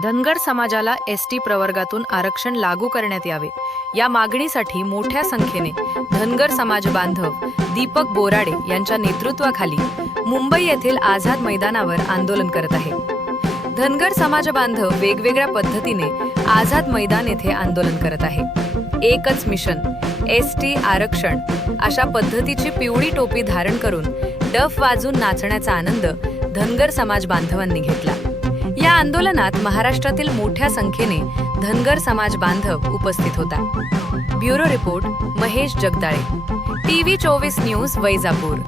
धनगर समाजाला एसटी प्रवर्गातून आरक्षण लागू करण्यात यावे या मागणीसाठी मोठ्या संख्येने धनगर समाज बांधव दीपक बोराडे यांच्या नेतृत्वाखाली मुंबई येथील आझाद मैदानावर आंदोलन करत आहे। धनगर समाज बांधव वेगवेगळ्या पद्धतीने आझाद मैदान येथे आंदोलन करत आहे। एकच मिशन एसटी आरक्षण अशा पद्धतीची पिवळी टोपी धारण करून डफ वाजून नाचण्याचा आनंद धनगर समाज बांधवांनी घेतला। या आंदोलनात महाराष्ट्रातील मोठ्या संख्येने धनगर समाज बांधव उपस्थित होता। Bureau report Mahesh Jagdale, TV 24 news, Vaijapur.